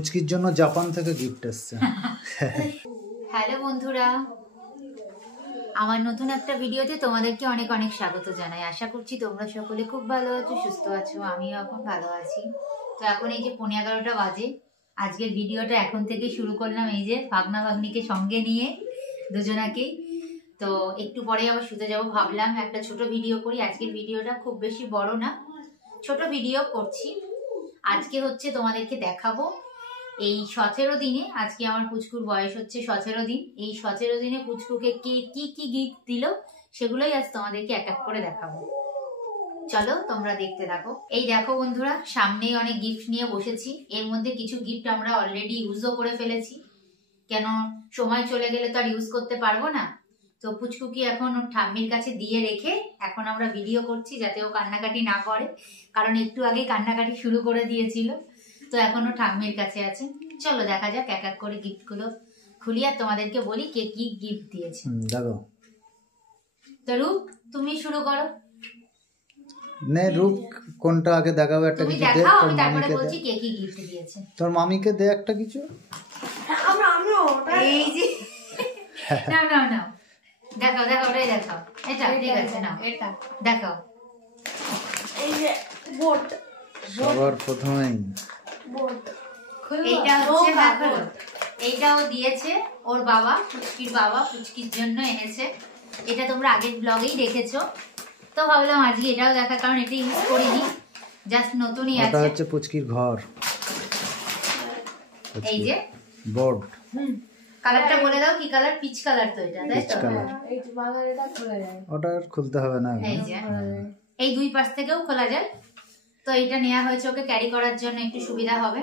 পুচকির জন্য জাপান থেকে গিফট এসেছে। হ্যালো বন্ধুরা, আমার নতুন একটা ভিডিওতে তোমাদেরকে অনেক অনেক স্বাগত জানাই। আশা করছি তোমরা সকলে খুব ভালো আছো, সুস্থ আছো। আমিও এখন ভালো আছি। তো এখন এই যে 11:15 বাজে, আজকের ভিডিওটা এখন থেকে শুরু করলাম। এই যে ভাগনা ভাগ্নিকে সঙ্গে নিয়ে দুজনাকেই। তো একটু পরে আবার শুতে যাবো, ভাবলাম একটা ছোট ভিডিও করি। আজকের ভিডিওটা খুব বেশি বড় না, ছোট ভিডিও করছি। আজকে হচ্ছে তোমাদেরকে দেখাবো এই 17 দিনে, আজকে আমার পুচকুর বয়স হচ্ছে 17 দিন। এই 17 দিনে পুচকুকে কে কি কি গিফট দিল সেগুলোই আজ তোমাদেরকে এক এক করে দেখাবো। চলো তোমরা দেখতে থাকো। এই দেখো বন্ধুরা, সামনেই অনেক গিফট নিয়ে বসেছি। এর মধ্যে কিছু গিফট আমরা অলরেডি ইউজও করে ফেলেছি, কেন সময় চলে গেলে তো আর ইউজ করতে পারবো না। তো পুচকুকে এখন ওর ঠাম্মির কাছে দিয়ে রেখে এখন আমরা ভিডিও করছি, যাতে ও কান্নাকাটি না করে, কারণ একটু আগে কান্নাকাটি শুরু করে দিয়েছিল। তো এখনো ঠাম্মির কাছে আছে। চলো দেখা যাক এক এক করে গিফট গুলো খুলি আর তোমাদেরকে বলি কে কি গিফট দিয়েছে। দেখো তো রূপ, তুমি শুরু করো। নে রূপ, কোনটা আগে দেখাবো? একটা তুমি কিছু দে, দেখাও, তোর আমি তারপরে মামিকে বলছি দে। কে কি গিফট দিয়েছে। তোর মামিকে দে একটা কিছু। এই যে নাও নাও নাও, দেখাও দেখাও, ওটাই দেখাও। এটা ঠিক আছে, নাও এটা দেখাও। এই যে বোর্ড, সবার প্রথমেই বোর্ড এইটা হচ্ছে, দেখো এইটাও দিয়েছে ওর বাবা, পুচকির বাবা পুচকির জন্য এনেছে। এটা তোমরা আগের ব্লগেই দেখেছো, তো ভাবলাম আজকে এটাও দেখা, কারণ এটা ইউজ করিনি, জাস্ট নতুনই ওটা আছে। হচ্ছে পুচকির ঘর। এই যে বোর্ড, কালারটা বলে দাও কি কালার? পিচ কালার তো এটা, তাই পিচ তো? কালার। এই বাগানেটা খুলে যায়, ওটা আর খুলতে হবে না এই এখন। যে এই দুই পাশ থেকেও খোলা যায়। তো এটা নেওয়া হয়েছে ওকে ক্যারি করার জন্য, একটু সুবিধা হবে।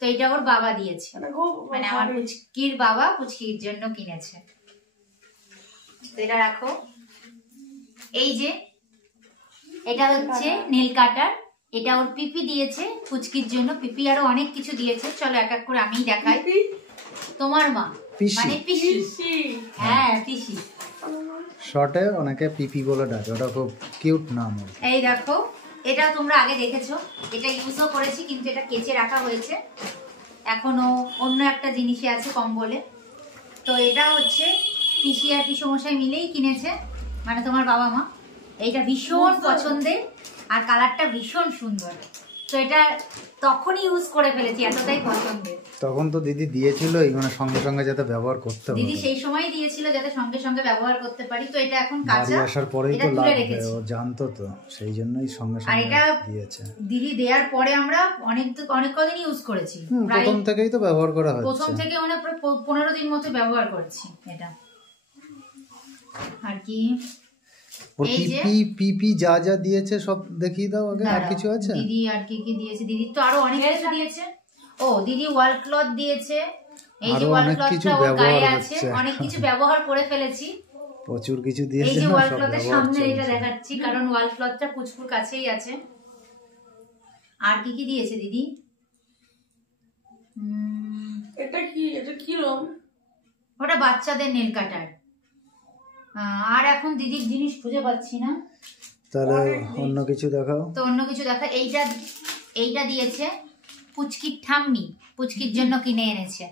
তো এটা ওর বাবা দিয়েছে, মানে আমার পুচকির বাবা পুচকির জন্য কিনেছে। তো এটা রাখো। এই যে এটা হচ্ছে নেল কাটার, এটা ওর পিপি দিয়েছে পুচকির জন্য। পিপি আরো অনেক কিছু দিয়েছে, চলো এক এক করে আমিই দেখাই। তোমার মা মানে পিসি, হ্যাঁ পিসি, শর্টে অনেকে পিপি বলে ডাকে, ওটা খুব কিউট নাম। এই দেখো, এটা তোমরা আগে দেখেছো, এটা ইউজও করেছি, কিন্তু এটা কেচে রাখা হয়েছে, এখনো অন্য একটা জিনিসে আছে কম্বলে। তো এটা হচ্ছে পিসি আর পিসমশাই মিলেই কিনেছে, মানে তোমার বাবা মা। এইটা ভীষণ পছন্দের আর কালারটা ভীষণ সুন্দর। তো এটা তখনই ইউজ করে ফেলেছি, এতটাই পছন্দের। তখন তো দিদি দিয়েছিল, মানে সঙ্গে সঙ্গে যাতে ব্যবহার করতে পারে। দিদি সেই সময় দিয়েছিল যাতে সঙ্গে সঙ্গে ব্যবহার করতে পারি। তো এটা এখন বাড়ি কাঁচা, আসার পরেই এটা তো তুলে লাগবে, রেখেছি। ও জানতো তো, সেই জন্যই সঙ্গে আর সঙ্গে এটা দিয়েছে। দিদি দেওয়ার পরে আমরা অনেক কদিন ইউজ করেছি, প্রায় প্রথম থেকেই তো ব্যবহার করা হচ্ছে। প্রথম থেকে মানে প্রায় 15 দিন মতো ব্যবহার করেছি এটা। আর কি ওর এই যে পিপি পিপি যা যা দিয়েছে সব দেখিয়ে দাও আগে। আর কিছু আছে? দিদি আর কি কি দিয়েছে? দিদি তো আরো অনেক কিছু দিয়েছে। ও দিদি ওয়াল ক্লথ দিয়েছে। এই যে আরো ওয়াল অনেক কিছু ক্লথটা ওর গায়ে ব্যবহার আছে, হচ্ছে। অনেক কিছু ব্যবহার করে ফেলেছি। প্রচুর কিছু এই দিয়েছে যে না, ওয়াল সব ক্লথের ব্যবহার সামনে এটা চলছে। দেখাচ্ছি, কারণ ওয়াল ক্লথটা পুচকুর কাছেই আছে। আর কি কি দিয়েছে দিদি? এটা কি, এটা কি রং? ওটা বাচ্চাদের নেল কাটার। আর এখন দিদির জিনিস খুঁজে পাচ্ছি না, তাহলে অন্য কিছু দেখাও। তো অন্য কিছু দেখা। এইটা দিয়েছে পুচকির ঠাম্মি, পুচকির জন্য কিনে এনেছে।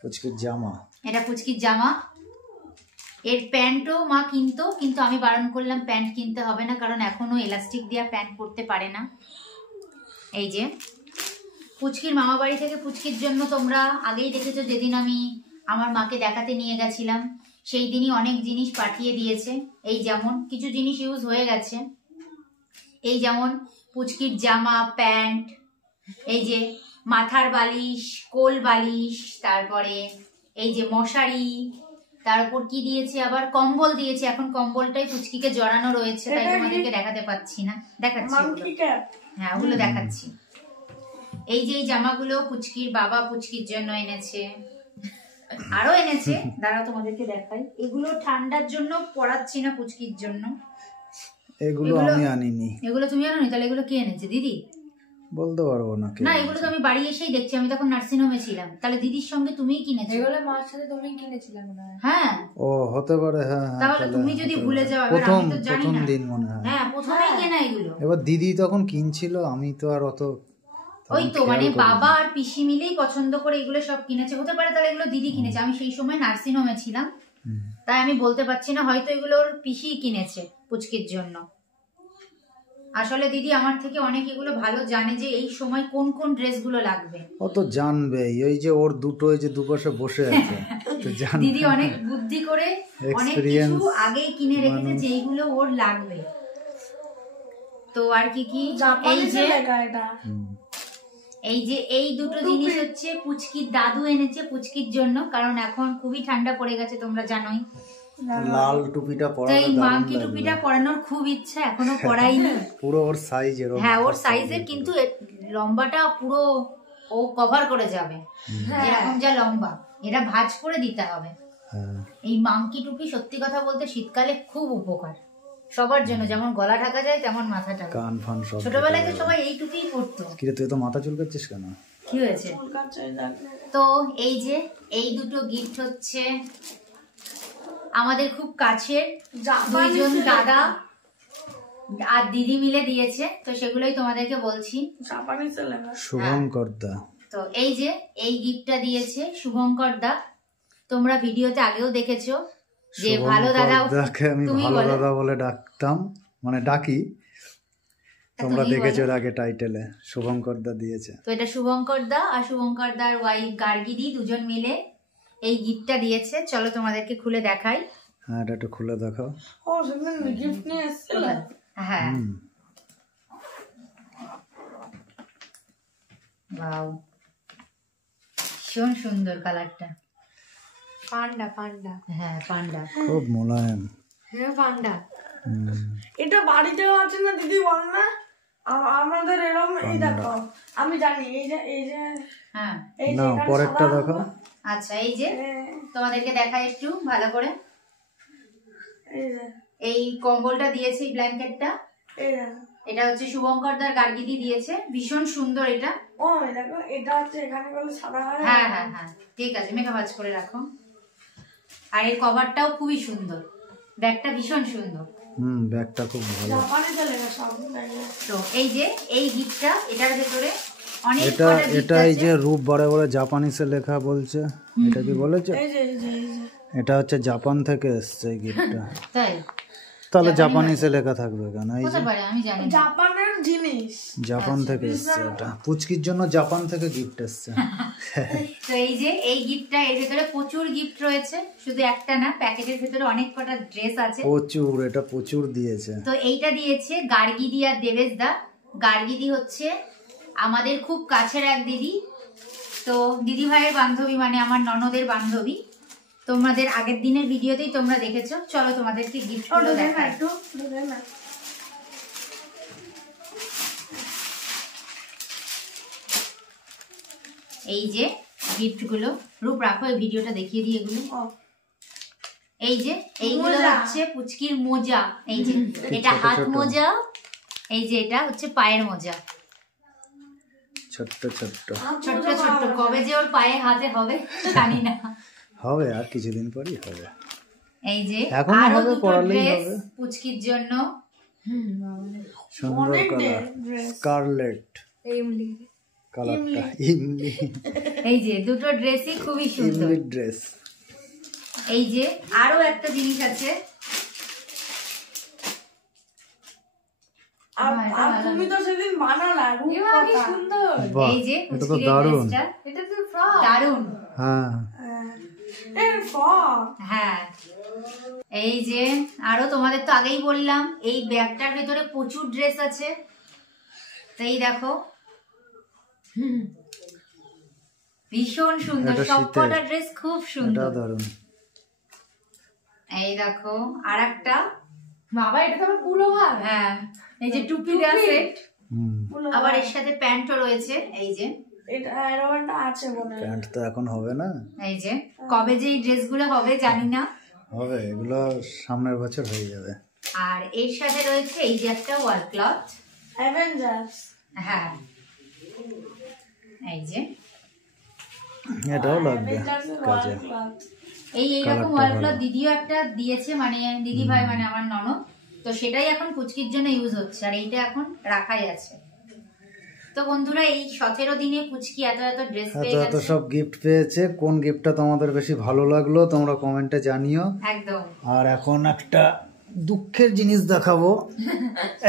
পুচকির জামা, এটা পুচকির জামা। এর প্যান্টও মা কিনতো, কিন্তু আমি বারণ করলাম প্যান্ট কিনতে হবে না, কারণ এখনো এলাস্টিক দেওয়া প্যান্ট পরতে পারে না। এই যে পুচকির মামা বাড়ি থেকে পুচকির জন্য তোমরা আগেই দেখেছো, যেদিন আমি আমার মাকে দেখাতে নিয়ে গেছিলাম সেই দিনই অনেক জিনিস পাঠিয়ে দিয়েছে। এই যেমন কিছু জিনিস ইউজ হয়ে গেছে, এই যেমন পুচকির জামা, প্যান্ট, এই যে মাথার বালিশ, কোল বালিশ, তারপরে এই যে মশারি, তার উপর কি দিয়েছে আবার কম্বল দিয়েছে। এখন কম্বলটাই পুচকিকে জড়ানো রয়েছে, তাই তোমাদেরকে দেখাতে পাচ্ছি না, দেখাচ্ছি ওগুলো। হ্যাঁ ওগুলো দেখাচ্ছি। এই যে এই জামাগুলো পুচকির বাবা পুচকির জন্য এনেছে, আরো এনেছে, দাঁড়াও তোমাদেরকে দেখাই। এগুলো ঠান্ডার জন্য পরাচ্ছি না পুচকির জন্য, এগুলো আমি আনিনি। এগুলো তুমি আনো নি? তাহলে এগুলো কে এনেছে? দিদি বলতে পারবো না। না, এগুলো তো আমি বাড়ি এসেই দেখছি, আমি তখন নার্সিং হোমে ছিলাম। তাহলে দিদির সঙ্গে তুমিই কিনেছো? এগুলো মার সাথে তুমিই কিনেছিলে মনে হয়। হ্যাঁ ও হতে পারে, হ্যাঁ। তাহলে তুমি যদি ভুলে যাও, এবার প্রথম আমি তো জানি প্রথম না। দিন মনে হয়। হ্যাঁ প্রথমেই কেনা এগুলো। এবার দিদি তখন কিনছিল, আমি তো আর অত ওই তো খেয়াল মানে করিনি। বাবা আর পিসি মিলেই পছন্দ করে এগুলো সব কিনেছে, হতে পারে তাহলে এগুলো দিদি কিনেছে, আমি সেই সময় নার্সিং হোমে ছিলাম হুম। তাই আমি বলতে পারছি না, হয়তো এগুলো ওর পিসি কিনেছে পুচকির জন্য। আসলে দিদি আমার থেকে অনেক এগুলো ভালো জানে যে এই সময় কোন কোন ড্রেসগুলো লাগবে। ও তো জানবেই, এই যে ওর দুটো এই যে দুপাশে বসে আছে তো জানবে। দিদি অনেক বুদ্ধি করে অনেক কিছু Experience আগেই কিনে রেখেছে যেইগুলো ওর লাগবে। তো আর কি কি এই জাপানিতে যে লেখা এটা। হুম। এই যে এই দুটো জিনিস হচ্ছে পুচকির দাদু এনেছে পুচকির জন্য, কারণ এখন খুবই ঠান্ডা পড়ে গেছে তোমরা জানোই। লাল টুপিটা তো পরাটা এই দারুণ মাংকি লাগলো। টুপিটা পরানোর খুব ইচ্ছা, এখনো পরাইনি। পুরো ওর সাইজের। হ্যাঁ ওর সাইজের, কিন্তু লম্বাটা পুরো ও কভার করে যাবে, এরকম যা লম্বা, এটা ভাঁজ করে দিতে হবে। হ্যাঁ এই মাংকি টুপি সত্যি কথা বলতে শীতকালে খুব উপকার সবার জন্য, যেমন গলা ঢাকা যায় তেমন মাথা ঢাকা। কান ফান সব। ছোটবেলায় তো সবাই এই টুপিই পরতো। কিরে তুই তো মাথা চুলকাচ্ছিস কেন? কি হয়েছে? তো এই যে এই দুটো গিফট হচ্ছে আমাদের খুব কাছের দুইজন দাদা আর দিদি মিলে দিয়েছে, তো সেগুলোই তোমাদেরকে বলছি। জাপানিতে লেখা। শুভঙ্কর দা। তো এই যে এই গিফটটা দিয়েছে শুভঙ্কর দা, তোমরা ভিডিওতে আগেও দেখেছো যে ভালো দাদা। দাকে আমি তুমি ভালো বলো। দাদা বলে ডাকতাম, মানে ডাকি, তোমরা তুমি দেখেছো বলো। এর আগে টাইটেলে শুভঙ্কর দা দিয়েছে। তো এটা শুভঙ্কর দা আর শুভঙ্কর দার ওয়াইফ গার্গিদি দুজন মিলে এই গিফটটা দিয়েছে। চলো তোমাদেরকে খুলে দেখাই। হ্যাঁ এটা একটু খুলে দেখাও। ও সেদিন গিফট নিয়ে এসেছিল। হ্যাঁ হুম। ওয়াও, ভীষণ সুন্দর কালারটা। পান্ডা পান্ডা। হ্যাঁ পান্ডা। খুব মোলায়েম। হ্যাঁ পান্ডা। হুম। এটা বাড়িতেও আছে না দিদি, বল না? আমাদের এরকম এই দেখো, আমি জানি এই যে হ্যাঁ এই যে না এখানে পরেরটা সাদা দেখো। আচ্ছা এই যে হ্যাঁ, তোমাদেরকে দেখাই একটু ভালো করে। এই যে এই কম্বলটা দিয়েছে, এই ব্ল্যাঙ্কেটটা, এই দেখো। এটা হচ্ছে শুভঙ্কর দার গার্গিদি দিয়েছে, ভীষণ সুন্দর এটা। ও এই দেখো, এটা হচ্ছে এখানে বলে সাদা হয়। হ্যাঁ হ্যাঁ হ্যাঁ ঠিক আছে, মেকআপ ভাঁজ করে রাখো। আর এর কভারটাও খুবই সুন্দর, ব্যাগটা ভীষণ সুন্দর। হুম ব্যাগটা খুব ভালো। জাপানিতে লেখা সব ব্যাগে। তো এই যে এই গিফটটা, এটার ভেতরে অনেক এটা কটা gift এটা এই আছে। যে রূপ বড় বড় জাপানিসে লেখা বলছে, এটা কি বলেছে? এই যে এই যে এই যে এটা হচ্ছে জাপান থেকে এসছে এই গিফটটা। তাই তাহলে জাপানিসে লেখা থাকবে কেন? এই হতে যে পারে, আমি জানি না। জাপানের জিনিস। জাপান থেকে এসছে এটা, পুচকির জন্য জাপান থেকে গিফট এসছে। তো এই যে এই গিফটটা, এর ভেতরে প্রচুর গিফট রয়েছে, শুধু একটা না, প্যাকেটের ভেতরে অনেক কটা ড্রেস আছে। প্রচুর, এটা প্রচুর দিয়েছে। তো এইটা দিয়েছে গার্গিদি আর দেবেশ দা। গার্গিদি হচ্ছে আমাদের খুব কাছের এক দিদি, তো দিদি ভাইয়ের বান্ধবী, মানে আমার ননদের বান্ধবী। তোমাদের আগের দিনের ভিডিওতেই তোমরা দেখেছো। চলো তোমাদেরকে গিফট ও গুলো ঢুকে না দেখাই। একটু, ঢুকে না। এই যে গিফট গুলো, রূপ রাখো, এই ভিডিওটা দেখিয়ে দিই এগুলো। ও এই যে এইগুলো মোজা। হচ্ছে পুচকির মোজা। এই যে এটা ছোট হাত ছোট। মোজা, এই যে এটা হচ্ছে পায়ের মোজা। ছোট্ট ছোট্ট ছোট্ট ছোট্ট, কবে যে ওর পায়ে হাতে হবে জানি না। হবে, আর কিছুদিন পরই হবে। এই যে এখনো আরো হবে, দুটো পড়ালেই ড্রেস হবে। পুচকির জন্য। সুন্দর অনেক কালার, ড্রেস। স্কারলেট এমনি কালারটা, ইমলি এই যে দুটো ড্রেসই খুবই সুন্দর। ইমলি ড্রেস। এই যে আরো একটা জিনিস আছে, আর তুমি তো সেদিন বানালা রূপকথা। সুন্দর। বাহ এই যে এটা তো পুচকির দারুণ। ড্রেসটা, এটা তো ফ্রক। দারুণ। হ্যাঁ এই ফ্রক। হ্যাঁ এই যে আরো তোমাদের তো আগেই বললাম এই ব্যাগটার ভেতরে প্রচুর ড্রেস আছে। তো এই দেখো ভীষণ সুন্দর, এটা সবকটা শীতের। ড্রেস খুব এটা সুন্দর। দারুণ। এই দেখো আর একটা, বাবা এটা তো আবার পুরো ভাগ। হ্যাঁ এই যে টুপি দেওয়া সেট, হুম আবার এর সাথে প্যান্টও রয়েছে। এই যে এটা এরকমটা আছে মনে হয়। প্যান্ট তো এখন হবে না, এই যে কবে যে এই ড্রেসগুলো হবে জানি না। হবে এগুলো সামনের বছর হয়ে যাবে। আর এর সাথে রয়েছে এই যে একটা ওয়াল ক্লথ। অ্যাভেঞ্জার্স। হ্যাঁ এই যে এটাও লাগবে অ্যাভেঞ্জার্সের কাজে। ওয়াল ক্লথ। এইরকম কালারটা ওয়াল ভালো। ক্লথ দিদিও একটা দিয়েছে, মানে দিদি ভাই মানে আমার ননদ, তো সেটাই এখন পুচকির জন্য ইউজ হচ্ছে, আর এইটা এখন রাখাই আছে। তো তো বন্ধুরা এই 17 দিনে পুচকি এত এত ড্রেস এত পেয়ে এত গেছে। সব গিফট পেয়েছে। কোন গিফটটা তোমাদের বেশি ভালো লাগলো তোমরা কমেন্টে জানিও। একদম। আর এখন একটা দুঃখের জিনিস দেখাবো,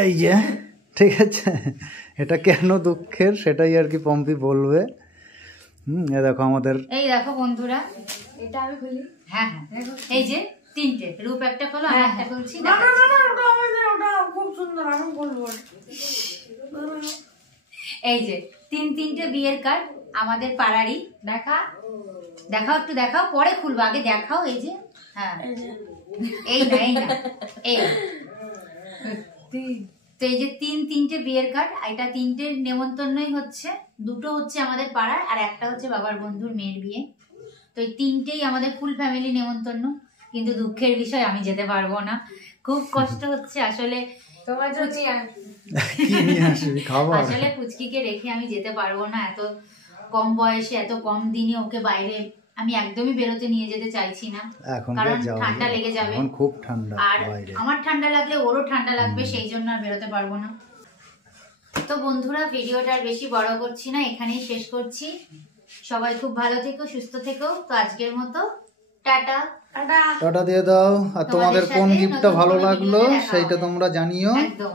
এই যে, ঠিক আছে? এটা কেন দুঃখের সেটাই আর কি পম্পি বলবে। এ দেখো আমাদের, এই দেখো বন্ধুরা, এটা আমি খুলি। হ্যাঁ হ্যাঁ, এই যে 3টে, রূপ একটা খোলো, আমি একটা খুলছি। না না না না, ওটা আমাদের, ওটা খুব সুন্দর, আমি বলবো। এই যে 3টে বিয়ের কার্ড আমাদের পাড়ারই। দেখাও একটু, দেখাও, পরে খুলবো, আগে দেখাও। এই যে, হ্যাঁ, এই না এই না এই, তো এই যে 3টে বিয়ের কার্ড, এটা 3টে নেমন্তন্নই হচ্ছে। 2টো হচ্ছে আমাদের পাড়ার, আর একটা হচ্ছে বাবার বন্ধুর মেয়ের বিয়ে। তো এই 3টেই আমাদের ফুল ফ্যামিলি নেমন্তন্ন। কিন্তু দুঃখের বিষয় আমি যেতে পারবো না, খুব কষ্ট হচ্ছে আসলে। তোমার জন্য কি নিয়ে আসবি খাবার? আসলে পুচকিকে রেখে আমি যেতে পারবো না, এত কম বয়সে, এত কম দিনে ওকে বাইরে আমি একদমই বেরোতে নিয়ে যেতে চাইছি না, এখন কারণ যাওয়া ঠান্ডা লেগে যাবে। এখন খুব ঠান্ডা আর বাইরে। আমার ঠান্ডা লাগলে ওরও ঠান্ডা লাগবে, সেই জন্য আর বেরোতে পারবো না। তো বন্ধুরা, ভিডিওটা আর বেশি বড় করছি না, এখানেই শেষ করছি। সবাই খুব ভালো থেকো, সুস্থ থেকো। তো আজকের মতো টাটা। টাটা। টাটা দিয়ে দাও। আর তোমাদের কোন সাথে গিফটটা নতুন ভালো কোনো লাগলো ভিডিওতে দেখা সেইটা হবে। তোমরা জানিও। একদম।